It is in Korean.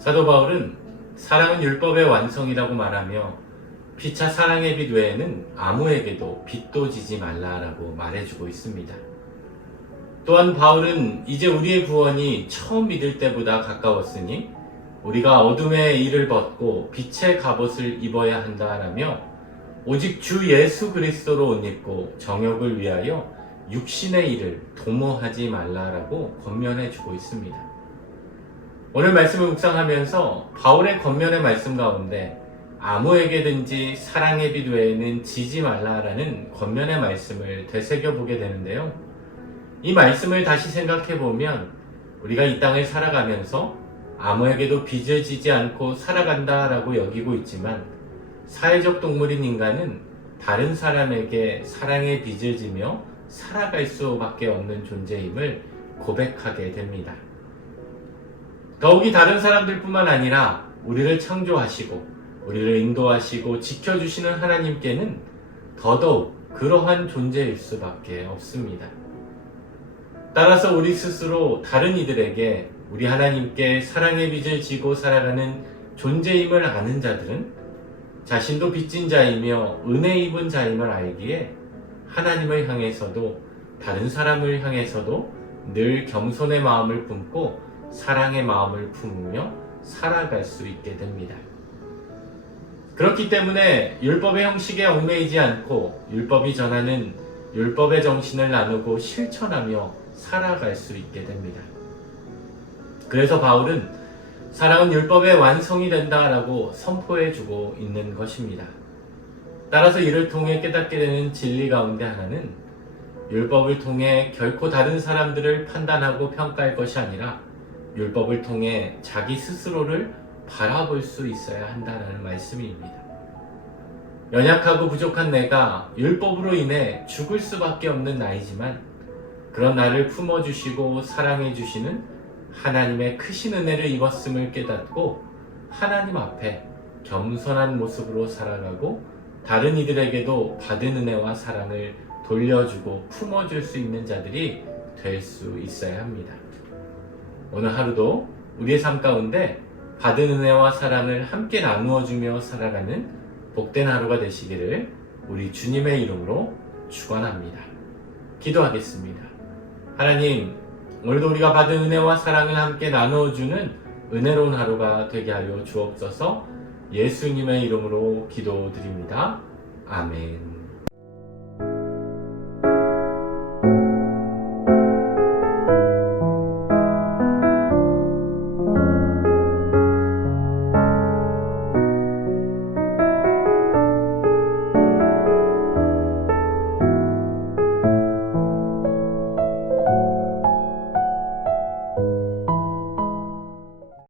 사도 바울은 사랑은 율법의 완성이라고 말하며 피차 사랑의 빛 외에는 아무에게도 빛도 지지 말라라고 말해주고 있습니다. 또한 바울은 이제 우리의 구원이 처음 믿을 때보다 가까웠으니 우리가 어둠의 일을 벗고 빛의 갑옷을 입어야 한다라며 오직 주 예수 그리스도로 옷 입고 정욕을 위하여 육신의 일을 도모하지 말라라고 권면해 주고 있습니다. 오늘 말씀을 묵상하면서 바울의 권면의 말씀 가운데 아무에게든지 사랑의 빛 외에는 지지 말라라는 권면의 말씀을 되새겨 보게 되는데요. 이 말씀을 다시 생각해 보면 우리가 이 땅을 살아가면서 아무에게도 빚을 지지 않고 살아간다라고 여기고 있지만 사회적 동물인 인간은 다른 사람에게 사랑의 빚을 지며 살아갈 수밖에 없는 존재임을 고백하게 됩니다. 더욱이 다른 사람들뿐만 아니라 우리를 창조하시고 우리를 인도하시고 지켜주시는 하나님께는 더더욱 그러한 존재일 수밖에 없습니다. 따라서 우리 스스로 다른 이들에게 우리 하나님께 사랑의 빚을 지고 살아가는 존재임을 아는 자들은 자신도 빚진 자이며 은혜 입은 자임을 알기에 하나님을 향해서도 다른 사람을 향해서도 늘 겸손의 마음을 품고 사랑의 마음을 품으며 살아갈 수 있게 됩니다. 그렇기 때문에 율법의 형식에 얽매이지 않고 율법이 전하는 율법의 정신을 나누고 실천하며 살아갈 수 있게 됩니다. 그래서 바울은 사랑은 율법의 완성이 된다라고 선포해 주고 있는 것입니다. 따라서 이를 통해 깨닫게 되는 진리 가운데 하나는 율법을 통해 결코 다른 사람들을 판단하고 평가할 것이 아니라 율법을 통해 자기 스스로를 바라볼 수 있어야 한다는 말씀입니다. 연약하고 부족한 내가 율법으로 인해 죽을 수밖에 없는 나이지만 그런 나를 품어주시고 사랑해주시는 하나님의 크신 은혜를 입었음을 깨닫고 하나님 앞에 겸손한 모습으로 살아가고 다른 이들에게도 받은 은혜와 사랑을 돌려주고 품어줄 수 있는 자들이 될 수 있어야 합니다. 오늘 하루도 우리의 삶 가운데 받은 은혜와 사랑을 함께 나누어 주며 살아가는 복된 하루가 되시기를 우리 주님의 이름으로 축원합니다. 기도하겠습니다. 하나님, 오늘도 우리가 받은 은혜와 사랑을 함께 나누어 주는 은혜로운 하루가 되게 하여 주옵소서. 예수님의 이름으로 기도드립니다. 아멘.